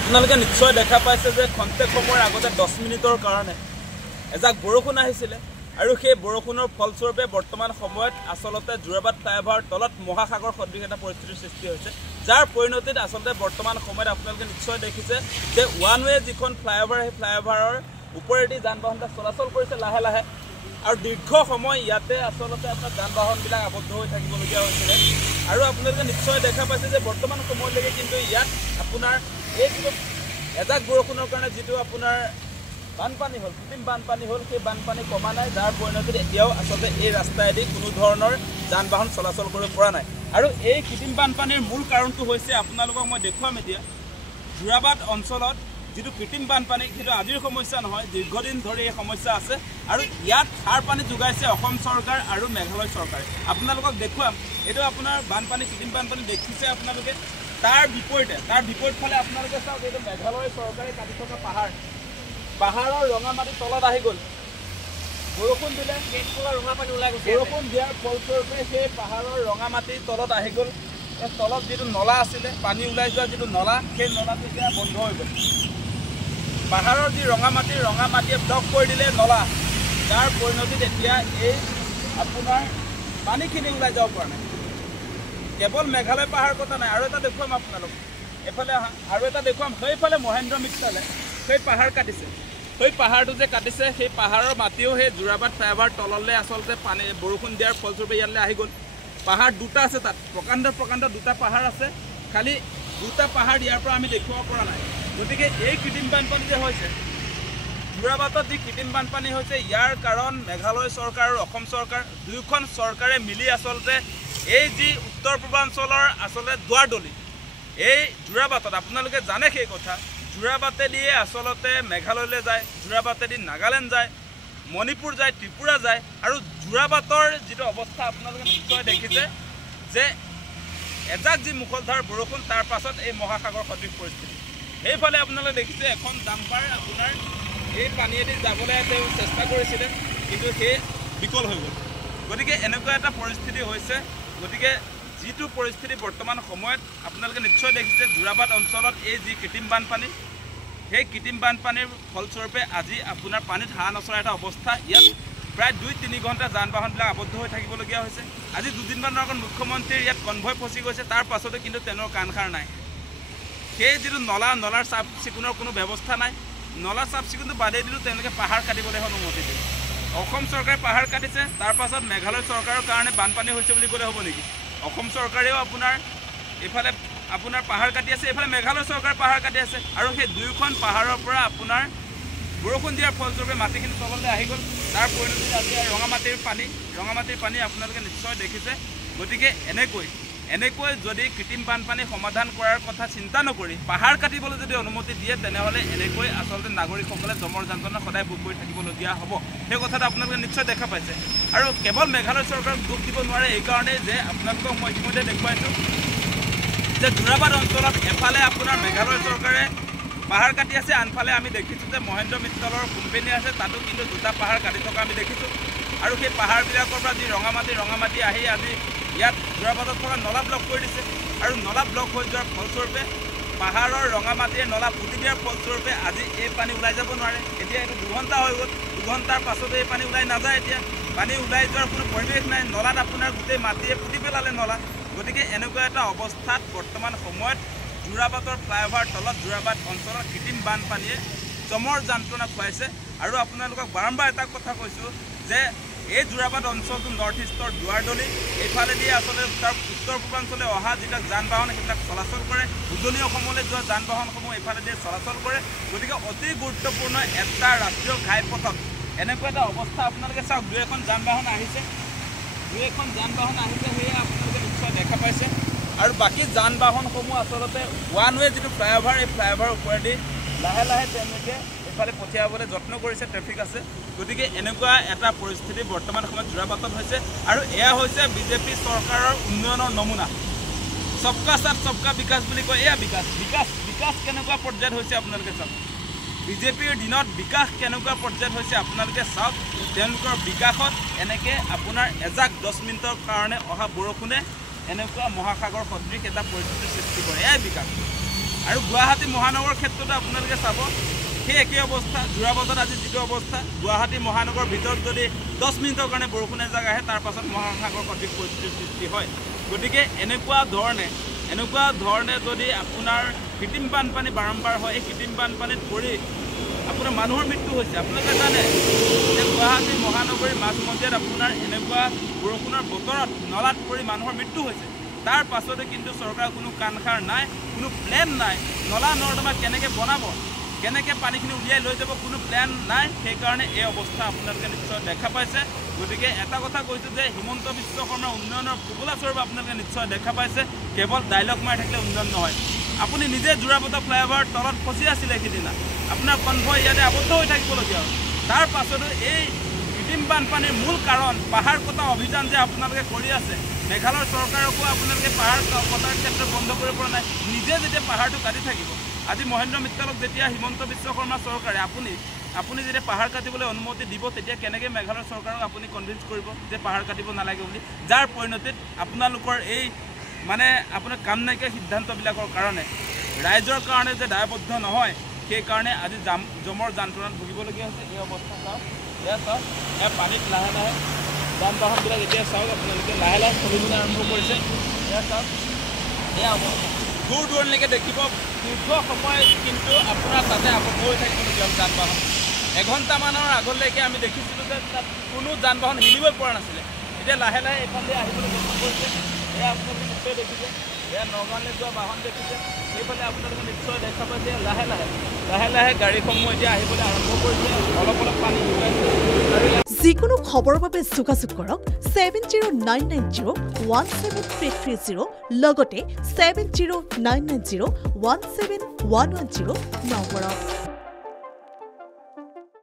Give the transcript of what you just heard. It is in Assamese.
আপোনালোকে নিশ্চয় দেখা পাইছে যে খন্তেক সময়ৰ আগতে 10 মিনিটৰ কাৰণে এজাক বৰষুণ আহিছিল আৰু সেই বৰষুণৰ ফলস্বৰূপে বৰ্তমান সময়ত আসলতে জোৰাবাট ফ্লাইঅভাৰ তলত মহাসাগৰ সদৃশ এটা পৰিস্থিতিৰ সৃষ্টি হৈছে যাৰ পৰিণতিত আসলতে বৰ্তমান সময়ত আপোনালোকে নিশ্চয় দেখিছে যে ওৱান ৱে যিখন ফ্লাইঅভাৰ সেই ফ্লাইঅভাৰৰ ওপৰেদি যান-বাহনটা চলাচল কৰিছে লাহে লাহে আৰু দীৰ্ঘ সময় ইয়াতে আসলতে আপোনাৰ যান-বাহনবিলাক আবদ্ধ হৈ থাকিবলগীয়া হৈছিল আৰু আপোনালোকে নিশ্চয় দেখা পাইছে যে বৰ্তমান সময়লৈকে কিন্তু ইয়াত আপোনাৰ এই যিটো এজাক বৰষুণৰ কাৰণে যিটো আপোনাৰ বানপানী হ'ল কৃত্ৰিম বানপানী হ'ল সেই বানপানী কমা নাই যাৰ পৰিণতিত এতিয়াও আসলতে এই ৰাস্তাইদি কোনো ধৰণৰ যান-বাহন চলাচল কৰিব পৰা নাই আৰু এই কৃত্ৰিম বানপানীৰ মূল কাৰণটো হৈছে আপোনালোকক মই দেখুৱাম এতিয়া জোৰাবাট অঞ্চলত যিটো কৃত্ৰিম বানপানী সেইটো আজিৰ সমস্যা নহয় দীৰ্ঘদিন ধৰি এই সমস্যা আছে আৰু ইয়াত সাৰ পানী যোগাইছে অসম চৰকাৰ আৰু মেঘালয় চৰকাৰে আপোনালোকক দেখুৱাম এইটো আপোনাৰ বানপানী কৃত্ৰিম বানপানী দেখিছে আপোনালোকে তাৰ বিপৰীত ফালে আপোনালোকে চাওক এইটো মেঘালয় চৰকাৰে কাটি থকা পাহাৰৰ ৰঙা মাটি তলত আহি গ'ল বৰষুণ দিলে ৰঙা পানী ওলাই গৈছে বৰষুণ দিয়াৰ ফলস্বৰূপে সেই পাহাৰৰ ৰঙা মাটিৰ তলত আহি গ'ল এই তলত যিটো নলা আছিলে পানী ওলাই যোৱা যিটো নলা সেই নলাটো এতিয়া বন্ধ হৈ গ'ল পাহাৰৰ যি ৰঙা মাটিয়ে ব্লক কৰি দিলে নলা যাৰ পৰিণতিত এতিয়া এই আপোনাৰ পানীখিনি ওলাই যাব পৰা নাই কেৱল মেঘালয় পাহাৰ কথা নাই আৰু এটা দেখুৱাম আপোনালোক এফালে আৰু এটা দেখুৱাম সেইফালে মহেন্দ্ৰ মিত্তালে সেই পাহাৰ কাটিছে সেই পাহাৰটো যে কাটিছে সেই পাহাৰৰ মাটিও সেই জোৰাবাট ফ্লাইঅভাৰ তললৈ আসলতে পানী বৰষুণ দিয়াৰ ফলস্বৰূপে ইয়ালৈ আহি গ'ল পাহাৰ দুটা আছে তাত প্ৰকাণ্ড দুটা পাহাৰ আছে খালি দুটা পাহাৰ ইয়াৰ পৰা আমি দেখুৱাব পৰা নাই গতিকে এই কৃত্ৰিম বানপানী যে হৈছে জোৰাবাটত যি কৃত্ৰিম বানপানী হৈছে ইয়াৰ কাৰণ মেঘালয় চৰকাৰ আৰু অসম চৰকাৰ দুয়োখন চৰকাৰে মিলি আসলতে এই যি উত্তৰ পূৰ্বাঞ্চলৰ আসলতে দুৱাৰদলি এই জোৰাবাটত আপোনালোকে জানে সেই কথা জোৰাবাটেদি আসলতে মেঘালয়লৈ যায় জোৰাবাটেদি নাগালেণ্ড যায় মণিপুৰ যায় ত্ৰিপুৰা যায় আৰু জোৰাবাটৰ যিটো অৱস্থা আপোনালোকে নিশ্চয় দেখিছে যে এজাক যি মুখলধাৰ বৰষুণ তাৰ পাছত এই মহাসাগৰ সদৃশ পৰিস্থিতি সেইফালে আপোনালোকে দেখিছে এখন ডাম্পাৰ আপোনাৰ এই পানীয়েদি যাবলৈ তেওঁ চেষ্টা কৰিছিলে কিন্তু সেই বিকল হৈ গ'ল গতিকে এনেকুৱা এটা পৰিস্থিতি হৈছে গতিকে যিটো পৰিস্থিতি বৰ্তমান সময়ত আপোনালোকে নিশ্চয় দেখিছে জোৰাবাট অঞ্চলত এই যি কৃত্ৰিম বানপানী সেই কৃত্ৰিম বানপানীৰ ফলস্বৰূপে আজি আপোনাৰ পানীত হাঁহ নচৰা এটা অৱস্থা ইয়াত প্ৰায় 2-3 ঘণ্টা যান-বাহনবিলাক আবদ্ধ হৈ থাকিবলগীয়া হৈছে আজি দুদিনমানৰ আগত মুখ্যমন্ত্ৰীৰ ইয়াত কনভয় ফচি গৈছে তাৰ পাছতো কিন্তু তেওঁৰ কাণসাৰ নাই সেই যিটো নলাৰ চাফ চিকুণৰ কোনো ব্যৱস্থা নাই নলা চাফ চিকুণটো বাদেই দিলোঁ তেওঁলোকে পাহাৰ কাটিবলৈ অনুমতি দিয়ে অসম চৰকাৰে পাহাৰ কাটিছে তাৰ পাছত মেঘালয় চৰকাৰৰ কাৰণে বানপানী হৈছে বুলি ক'লে হ'ব নেকি অসম চৰকাৰেও আপোনাৰ এইফালে আপোনাৰ পাহাৰ কাটি আছে এইফালে মেঘালয় চৰকাৰে পাহাৰ কাটি আছে আৰু সেই দুয়োখন পাহাৰৰ পৰা আপোনাৰ বৰষুণ দিয়াৰ ফলস্বৰূপে মাটিখিনি তললৈ আহি গ'ল তাৰ পৰিণতিত আজি ৰঙা মাটিৰ পানী আপোনালোকে নিশ্চয় দেখিছে গতিকে এনেকৈ যদি কৃত্ৰিম বানপানী সমাধান কৰাৰ কথা চিন্তা নকৰি পাহাৰ কাটিবলৈ যদি অনুমতি দিয়ে তেনেহ'লে এনেকৈ আচলতে নাগৰিকসকলে জমৰ যন্ত্ৰণা সদায় ভোগ কৰি থাকিবলগীয়া হ'ব সেই কথাটো আপোনালোকে নিশ্চয় দেখা পাইছে আৰু কেৱল মেঘালয় চৰকাৰক দুখ দিব নোৱাৰে এইকাৰণেই যে আপোনালোকক মই ইতিমধ্যে দেখুৱাইছোঁ যে জোৰাবাট অঞ্চলত এফালে আপোনাৰ মেঘালয় চৰকাৰে পাহাৰ কাটি আছে আনফালে আমি দেখিছোঁ যে মহেন্দ্ৰ মিত্তালৰ কোম্পানী আছে তাতো কিন্তু দুটা পাহাৰ কাটি থকা আমি দেখিছোঁ আৰু সেই পাহাৰবিলাকৰ পৰা যি ৰঙা মাটি আহি আজি ইয়াত জোৰাবাটত থকা নলা ব্লক কৰি দিছে আৰু নলা ব্লক হৈ যোৱাৰ ফলস্বৰূপে পাহাৰৰ ৰঙা মাটিৰে নলা পুতি দিয়াৰ ফলস্বৰূপে আজি এই পানী ওলাই যাব নোৱাৰে এতিয়া এইটো 2 ঘণ্টা হৈ গ'ল 2 ঘণ্টাৰ পাছতো এই পানী ওলাই নাযায় এতিয়া পানী ওলাই যোৱাৰ কোনো পৰিৱেশ নাই নলাত আপোনাৰ গোটেই মাটিয়ে পুতি পেলালে নলা গতিকে এনেকুৱা এটা অৱস্থাত বৰ্তমান সময়ত জোৰাবাটৰ ফ্লাইঅভাৰ তলত জোৰাবাট অঞ্চলত কৃত্ৰিম বানপানীয়ে জমৰ যন্ত্ৰণা খুৱাইছে আৰু আপোনালোকক বাৰম্বাৰ এটা কথা কৈছোঁ যে এই জোৰাবাট অঞ্চলটো নৰ্থ ইষ্টৰ দুৱাৰদলি এইফালেদি আচলতে উত্তৰ পূৰ্বাঞ্চললৈ অহা যিবিলাক যান-বাহন সেইবিলাক চলাচল কৰে উজনি অসমলৈ যোৱা যান-বাহনসমূহ এইফালেদি চলাচল কৰে গতিকে অতি গুৰুত্বপূৰ্ণ এটা ৰাষ্ট্ৰীয় ঘাইপথত এনেকুৱা এটা অৱস্থা আপোনালোকে চাওক 2-এখন যান-বাহন আহিছে সেয়ে আপোনালোকে নিশ্চয় দেখা পাইছে আৰু বাকী যান-বাহনসমূহ আচলতে ওৱান ৱে যিটো ফ্লাইঅভাৰ এই ফ্লাইঅভাৰৰ ওপৰেদি লাহে তেওঁলোকে এইফালে পঠিয়াবলৈ যত্ন কৰিছে ট্ৰেফিক আছে গতিকে এনেকুৱা এটা পৰিস্থিতি বৰ্তমান সময়ত জোৰাবাটত হৈছে আৰু এয়া হৈছে বিজেপি চৰকাৰৰ উন্নয়নৰ নমুনা সবকা সাথ সবকা বিকাশ বুলি কয় এয়া বিকাশ কেনেকুৱা পৰ্যায়ত হৈছে আপোনালোকে চাওক বিজেপিৰ দিনত বিকাশ কেনেকুৱা পৰ্যায়ত হৈছে আপোনালোকে চাওক তেওঁলোকৰ বিকাশত এনেকৈ আপোনাৰ এজাক 10 মিনিটৰ কাৰণে অহা বৰষুণে এনেকুৱা মহাসাগৰ সদৃশ এটা পৰিস্থিতিৰ সৃষ্টি কৰে এয়াই বিকাশ আৰু গুৱাহাটী মহানগৰ ক্ষেত্ৰতে আপোনালোকে চাব সেই একেই অৱস্থা যোৰাবাটত আজি যিটো অৱস্থা গুৱাহাটী মহানগৰৰ ভিতৰত যদি 10 মিনিটৰ কাৰণে বৰষুণ এজাক আহে তাৰ পাছত মহাসাগৰ সদৃশ পৰিস্থিতিৰ সৃষ্টি হয় গতিকে এনেকুৱা ধৰণে যদি আপোনাৰ কৃত্ৰিম বানপানী বাৰম্বাৰ হয় এই কৃত্ৰিম বানপানীত পৰি আপোনাৰ মানুহৰ মৃত্যু হৈছে আপোনালোকে জানে যে গুৱাহাটী মহানগৰীৰ মাজমজিয়াত আপোনাৰ এনেকুৱা বৰষুণৰ বতৰত নলাত পৰি মানুহৰ মৃত্যু হৈছে তাৰ পাছতে কিন্তু চৰকাৰৰ কোনো কাণসাৰ নাই কোনো প্লেন নাই নলা নৰ্দমা কেনেকৈ বনাব কেনেকৈ পানীখিনি উলিয়াই লৈ যাব কোনো প্লেন নাই সেইকাৰণে এই অৱস্থা আপোনালোকে নিশ্চয় দেখা পাইছে গতিকে এটা কথা কৈছোঁ যে হিমন্ত বিশ্ব শৰ্মাৰ উন্নয়নৰ ফুবলাস্বৰূপ আপোনালোকে নিশ্চয় দেখা পাইছে কেৱল ডাইলগ মাৰি থাকিলে উন্নয়ন নহয় আপুনি নিজে যোৰাবাট ফ্লাইঅভাৰৰ তলত ফচি আছিলে সেইদিনা আপোনাৰ কনভয় ইয়াতে আবদ্ধ হৈ থাকিবলগীয়া হ'ল তাৰ পাছতো এই কৃত্ৰিম বানপানীৰ মূল কাৰণ পাহাৰ কটা অভিযান যে আপোনালোকে কৰি আছে মেঘালয় চৰকাৰকো আপোনালোকে পাহাৰ কটাৰ ক্ষেত্ৰত বন্ধ কৰিব পৰা নাই নিজে যেতিয়া পাহাৰটো কাটি থাকিব আজি মহেন্দ্ৰ মিত্তলক যেতিয়া হিমন্ত বিশ্ব শৰ্মা চৰকাৰে আপুনি যেতিয়া পাহাৰ কাটিবলৈ অনুমতি দিব তেতিয়া কেনেকৈ মেঘালয় চৰকাৰক আপুনি কনভিন্স কৰিব যে পাহাৰ কাটিব নালাগে বুলি যাৰ পৰিণতিত আপোনালোকৰ এই মানে আপোনাৰ কাম নাইকিয়া সিদ্ধান্তবিলাকৰ কাৰণে ৰাইজৰ কাৰণে যে দায়বদ্ধ নহয় সেইকাৰণে আজি জমৰ যন্ত্ৰণাত ভুগিবলগীয়া হৈছে এই অৱস্থা চাওক এয়া চাওক এয়া পানীত লাহে লাহে যান বাহনবিলাক এতিয়া চাওক আপোনালোকে লাহে লাহে চলিবলৈ আৰম্ভ কৰিছে এয়া চাওক এয়া অৱস্থা দূৰ দূৰণলৈকে দেখিব দীৰ্ঘ সময় কিন্তু আপোনাৰ তাতে আবদ্ধ হৈ থাকিবলগীয়া হ'ল যান বাহন এঘণ্টামানৰ আগলৈকে আমি দেখিছিলোঁ যে তাত কোনো যান বাহন হিলিবই পৰা নাছিলে এতিয়া লাহে লাহে এইফালে আহিবলৈ চেষ্টা কৰিছে এয়া আপোনালোকে নিশ্চয় দেখিছে এয়া নগাঁৱলৈ যোৱা বাহন দেখিছে সেইফালে আপোনালোকে নিশ্চয় দেখা পাইছে লাহে লাহে গাড়ীসমূহ এতিয়া আহিবলৈ আৰম্ভ কৰিছে অলপ পানী শুকাইছে যিকোনো খবৰৰ বাবে যোগাযোগ কৰক 7099017330 লগতে 7099017110 নম্বৰত